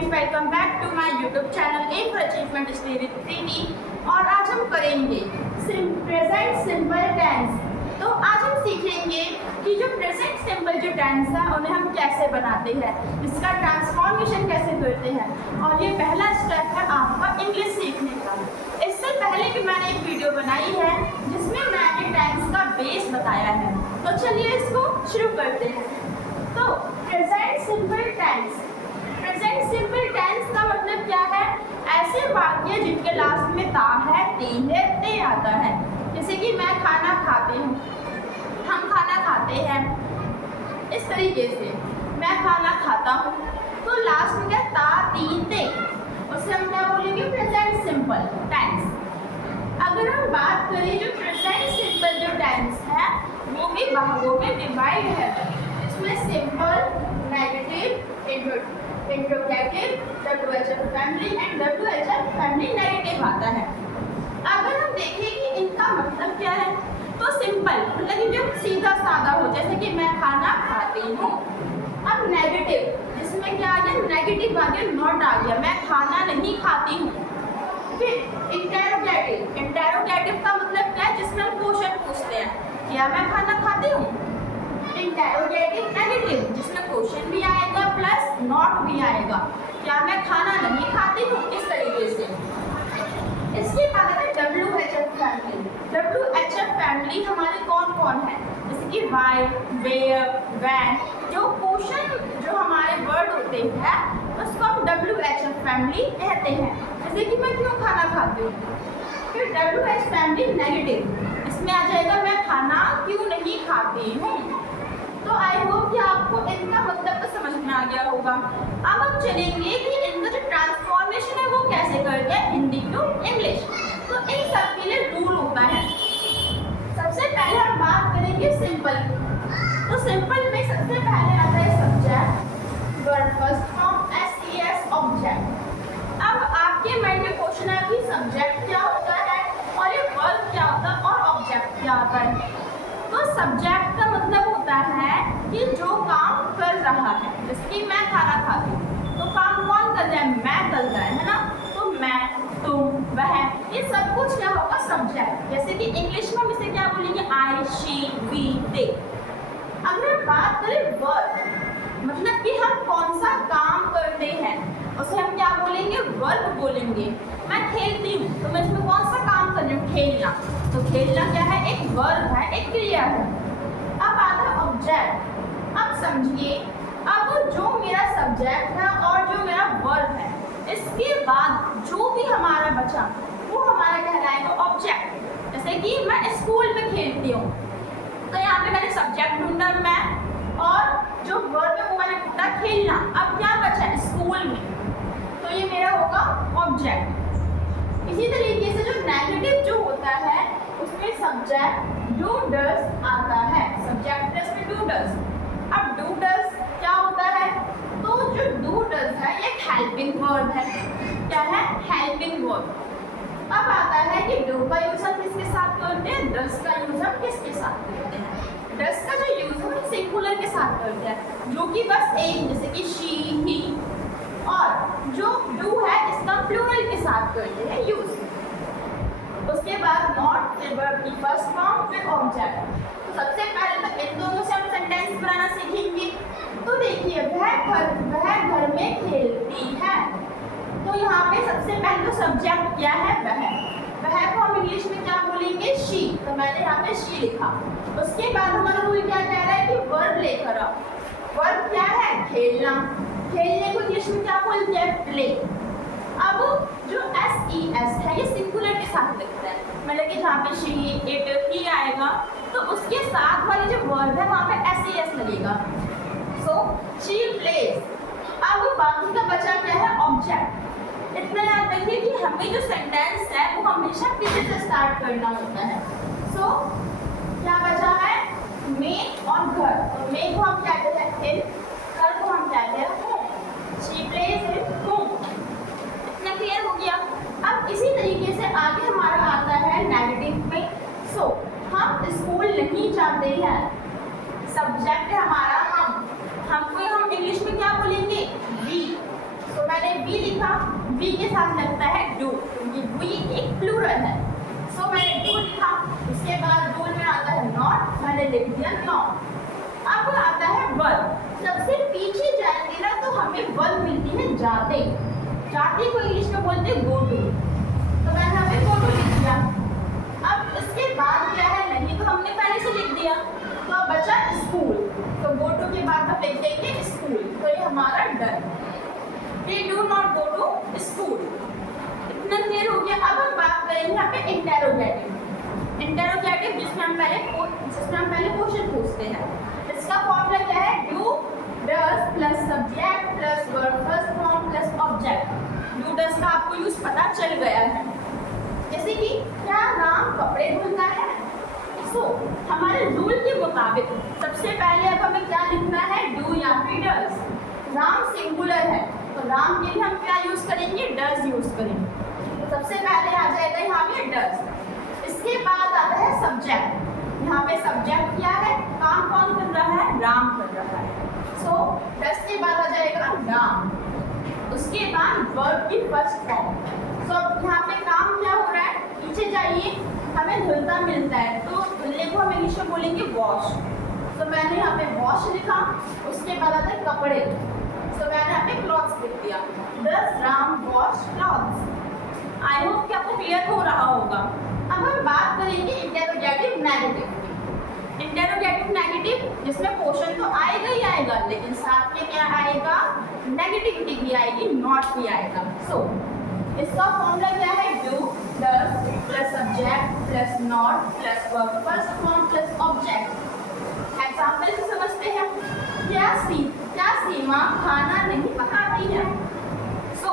Friends, welcome back to my YouTube channel A for achievement stay with Preeti. और आज हम करेंगे प्रेजेंट सिंपल टेंस। तो आज हम सीखेंगे कि जो प्रेजेंट सिंपल जो टेंस है उन्हें हम कैसे बनाते हैं, इसका ट्रांसफॉर्मेशन कैसे करते हैं। और ये पहला स्टेप है आपका इंग्लिश सीखने का। इससे पहले भी मैंने एक वीडियो बनाई है जिसमें मैंने टेंस का बेस बताया है। तो चलिए इसको शुरू करते हैं। तो present simple tense, present simple tense का मतलब क्या है? ऐसे वाक्य जिनके लास्ट में ता है, ती है, ते आता है। जैसे कि मैं खाना खाती हूँ, हम खाना खाते हैं, इस तरीके से मैं खाना खाता हूँ। तो लास्ट में क्या, ता, ती, ते, उससे हम क्या बोलेंगे? Present simple tense. अगर हम बात करें जो प्रेजेंट सिंपल जो टेंस है वो भी भागों में डिवाइड है। इसमें simple, negative, interrogative, WH family and WH family negative आता है। अगर हम देखें कि इनका मतलब क्या है, तो सिंपल मतलब कि जो सीधा साधा हो, जैसे कि मैं खाना खाती हूँ। अब नेगेटिव, जिसमें क्या आ गया? नेगेटिव आ गया, नॉट आ गया, मैं खाना नहीं खाती हूँ। फिर इंटेरोगेटिव, इंटेरोगेटिव का मतलब क्या है? जिसमें हम क्वेश्चन पूछते हैं, क्या मैं खाना खाती हूँ? इंटेरोगेटिव नेगेटिव, जिसमें क्वेश्चन भी आएगा प्लस नॉट भी आएगा, क्या मैं खाना नहीं खाती हूँ, इस तरीके से। इसके बाद है WH फैमिली। WH फैमिली हमारे कौन कौन है? जैसे कि वाई, वेयर, वैन, जो क्वेश्चन जो हमारे वर्ड होते हैं उसको हम WH फैमिली कहते हैं। जैसे कि मैं क्यों खाना खाती हूँ। फिर WH फैमिली नेगेटिव, इसमें आ जाएगा मैं खाना क्यों नहीं खाती हूँ। तो आई होप कि आपको इनका मतलब तो समझ में आ गया होगा। अब हम चलेंगे कि इनका जो ट्रांसफॉर्मेशन है वो कैसे करते हैं हिंदी टू इंग्लिश। तो इन सब के लिए रूल होता है। सबसे पहले हम बात करेंगे सिंपल। तो सिंपल में सबसे पहले आता है subject, verb first form, SES object. अब आपके माइंड में क्वेश्चन है कि सब्जेक्ट क्या होता है और ये वर्ब क्या होता है और ऑब्जेक्ट क्या होता है। तो सब्जेक्ट का मतलब होता है कि जो काम कर रहा है। जैसे कि मैं खाना खाती हूँ, तो काम कौन कर रहा है? मैं कर रहा है ना। तो मैं, तुम, वह, ये सब कुछ क्या होगा? सब्जेक्ट। जैसे कि इंग्लिश में हम इसे क्या बोलेंगे? आई, शी, वी, दे। अगर हम बात करें वर्ब, मतलब कि हम कौन सा काम करते हैं, उसे हम क्या बोलेंगे? वर्ब बोलेंगे। मैं खेलती हूँ, तो मैं इसमें कौन सा काम कर रही हूँ? खेलना। तो खेलना क्या है? एक वर्ब है, एक क्रिया है। अब आता है ऑब्जेक्ट। अब समझिए, अब जो मेरा सब्जेक्ट है और जो मेरा वर्ब है, इसके बाद जो भी हमारा बचा वो हमारा कहलाएगा ऑब्जेक्ट। जैसे कि मैं स्कूल में खेलती हूँ, तो यहाँ पे मैंने सब्जेक्ट ढूंढा मैं, और जो वर्ब है वो मैंने ढूंढा खेलना। अब क्या बचा? स्कूल में, तो ये मेरा होगा ऑब्जेक्ट। इसी तरीके से जो नेगेटिव जो होता है उसमें सब्जेक्ट डू डज आता है। सब्जेक्ट प्लस में डू डज। अब डू डज क्या होता है? तो जो डू डज है ये हेल्पिंग वर्ब है। क्या है? Helping verb. अब आता है कि डू का यूज हम किसके साथ करते हैं, डज का यूज हम किसके साथ करते हैं। डज का जो यूज हम सिंगुलर के साथ करते हैं, जो कि बस एक, जैसे कि शी, ही। और जो डू है इसका प्लूरल के साथ करते हैं यूज। उसके बाद नॉट, वर्ब की फर्स्ट फॉर्म, फिर ऑब्जेक्ट। तो सबसे पहले तो इन दोनों से हम सेंटेंस बनाना सीखेंगे। तो देखिए, वह घर में खेलती है। तो यहाँ पे सबसे पहले तो सब्जेक्ट क्या है? वह को हम इंग्लिश में क्या बोलेंगे? शी। तो मैंने यहाँ पे शी लिखा। उसके बाद हमारा रूल क्या कह रहा है कि वर्ब लेकर आओ। वर्ब क्या है? खेलना। खेलने को इंग्लिश में क्या बोलते हैं? प्ले। अब जो SES है ये सिंगुलर के साथ लगता है, मतलब कि जहाँ पे शी, इट, ही आएगा तो उसके साथ वाली जो वर्ब है वहाँ पे SES लगेगा। So she plays. अब बाकी का बचा क्या है? ऑब्जेक्ट। इतना याद रखिए कि हमें जो सेंटेंस है वो हमेशा पीछे से स्टार्ट करना होता है। सो क्या बचा है? मे और घर। तो मे को हम कहते हैं इन, घर को हम कहते हैं home. She plays in home. इतना क्लियर हो गया। अब इसी तरीके से आगे हमारा आता है नेगेटिव में। सो हम स्कूल नहीं जाते हैं। सब्जेक्ट है हमारा हम। हमको हम इंग्लिश में क्या बोलेंगे? वी। तो मैंने वी के साथ लगता है डू, क्योंकि वी एक प्लूरल है। सो मैंने डू लिखा, उसके बाद डू में आता है नॉट, मैंने लिख दिया नॉट। अब आता है वर्ब। सबसे पीछे जाएंगे ना तो हमें वर्ब मिलती है जाते। जाते को इंग्लिश में बोलते हैं गो टू, तो मैंने यहाँ पे गो टू लिख दिया। अब इसके बाद क्या है, नहीं तो हमने पहले से लिख दिया, तो अब बचा स्कूल, तो गो टू के बाद हम लिख देंगे स्कूल, तो ये हमारा done. We do not go to school. इतना क्लियर हो गया। अब हम बात करेंगे यहाँ पे इंटेरोगेटिव। इंटेरोगेटिव जिसमें हम पहले क्वेश्चन पूछते हैं। इसका फॉर्मूला क्या है, do does plus subject plus verb first form plus object. Do does का आपको यूज पता चल गया है, जैसे कि क्या राम कपड़े धुलता है। सो हमारे रूल के मुताबिक सबसे पहले अब हमें क्या लिखना है, डू या फिर डज। राम सिंगुलर है तो राम के लिए हम क्या यूज करेंगे, डज यूज करेंगे। तो सबसे पहले आ जाएगा यहाँ पे डज। इसके बाद आता है सब्जेक्ट। यहाँ पे सब्जेक्ट क्या है, काम कौन कर रहा है, राम कर रहा है। सो डज के बाद आ जाएगा राम, उसके बाद वर्ब की फर्स्ट फॉर्म। सो अब यहाँ पे काम क्या हो रहा है, पीछे जाइए, हमें धुलता मिलता है, तो धुलने को हम इंग्लिश में बोलेंगे वॉश। तो मैंने यहाँ पे वॉश लिखा, उसके बाद आता है कपड़े, तो मैंने यहाँ पे क्लॉथ्स लिख दिया। Does Ram wash clothes. I hope कि आपको क्लियर हो रहा होगा। अब हम बात करेंगे इंटेरोगेटिव नेगेटिव। इंटेरोगेटिव नेगेटिव जिसमें क्वेश्चन तो आएगा ही आएगा, लेकिन साथ में क्या आएगा, नेगेटिविटी भी आएगी, नॉट भी आएगा। सो इसका फॉर्मूला क्या है, do does plus subject plus not plus verb first form plus object. Example से समझते हैं। क्या सीमा खाना नहीं पकाती है। सो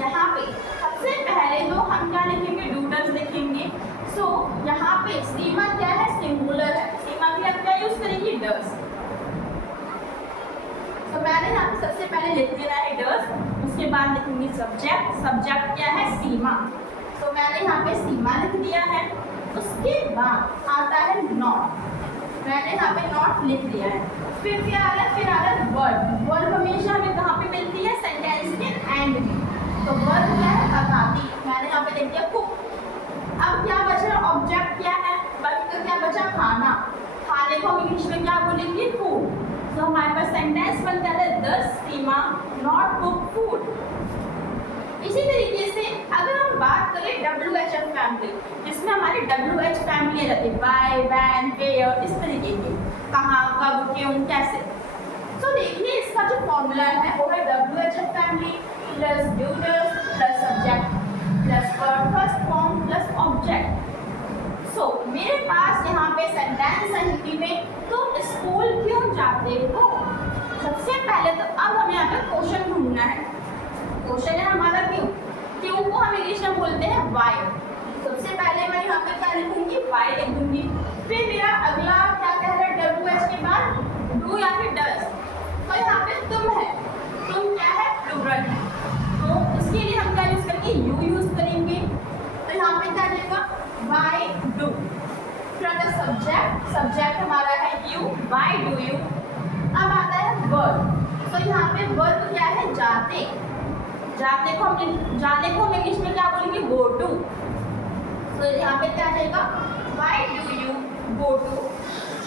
यहाँ पे सबसे पहले तो हम क्या लिखेंगे, डू डज लिखेंगे। सो यहाँ पे सीमा क्या है, सिंगुलर है, सीमा के लिए हम क्या यूज करेंगे, डज। तो मैंने यहाँ पे सबसे पहले लिख दिया है डज, उसके बाद लिखूंगी सब्जेक्ट। सब्जेक्ट क्या है, सीमा, तो मैंने यहाँ पे सीमा लिख दिया है। उसके बाद आता है नॉट, मैंने यहाँ पे नॉट लिख दिया है। फिर क्या आ रहा है, फिर आ रहा है वर्ब। वर्ब हमेशा हमें कहाँ पे मिलती है, सेंटेंस के एंड में। तो वर्ब क्या है, पकाती, मैंने यहाँ पे लिख दिया कुक। अब क्या बचा, ऑब्जेक्ट क्या है, वर्ब क्या बचा, खाना। खाने को हम इंग्लिश में क्या बोलेंगे, फूड। तो हमारे पास सेंटेंस बनता है दस सीमा नॉट कुक फूड। इसी तरीके से अगर हम बात करें WHF फैमिली, जिसमें हमारी WH फैमिली आ जाती है, बाय वैन वेयर, इस तरीके की, कहाँ कब क्यों कैसे। तो देखिए इसका जो फॉर्मूला है वो है WHF family plus do does plus subject plus verb first form plus object. So मेरे पास यहाँ पे सेंटेंस है हिंदी में, तुम स्कूल क्यों जाते हो। सबसे पहले तो अब हमें यहाँ पे क्वेश्चन ढूंढना है। क्वेश्चन है हमारा क्यों। क्यों को हम इंग्लिश में बोलते हैं वाई। सबसे पहले मैं यहाँ पे क्या लिखूंगी, वाई लिख दूंगी। फिर मेरा अगला क्या कह रहा है, WH के बाद डू या फिर डज। तो यहाँ पे तुम है, तुम क्या है, प्लूरल है, तो इसके लिए हम क्या यूज करेंगे, यू यूज करेंगे। तो यहाँ पे क्या देगा, why do plus subject, subject हमारा है यू, वाई डू यू। अब आता है वर्ब। तो यहाँ पे वर्ब क्या है, जाते। जाने को हम इंग्लिश में क्या बोलेंगे, गो टू। तो यहाँ पे क्या जाएगा, why do you go to.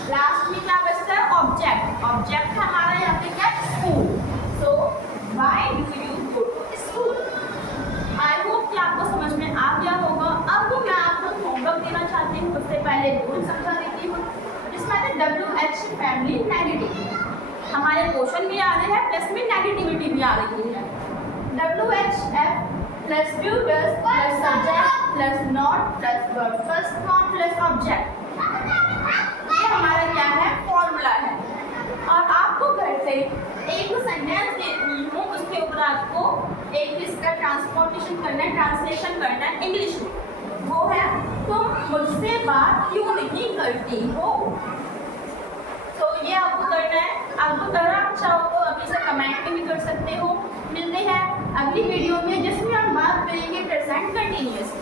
Last में क्या बचता है, ऑब्जेक्ट। ऑब्जेक्ट हमारा यहाँ पे क्या, school. So why do you go to school. I hope कि आपको समझ में आ गया होगा। अब मैं आपको होमवर्क देना चाहती हूँ, उससे पहले रूल समझा देती हूँ। जिसमें WH फैमिली नेगेटिव, हमारे क्वेश्चन भी आ रहे हैं प्लस में नेगेटिविटी भी आ रही है। WHF plus do does plus subject plus not plus verb first form plus object, ये हमारा क्या है, फॉर्मूला है। और आपको घर से एक सेंटेंस देती हूँ, उसके ऊपर आपको एक इसका ट्रांसपोर्टेशन करना है, ट्रांसलेशन करना है इंग्लिश में। वो है, तुम मुझसे बात क्यों नहीं करती हो। तो ये आपको करना है। आपको करना अच्छा हो तो अभी से कमेंट में भी कर सकते हो। मिलते हैं अगली वीडियो में, जिसमें हम बात करेंगे प्रेजेंट कंटिन्यूअस।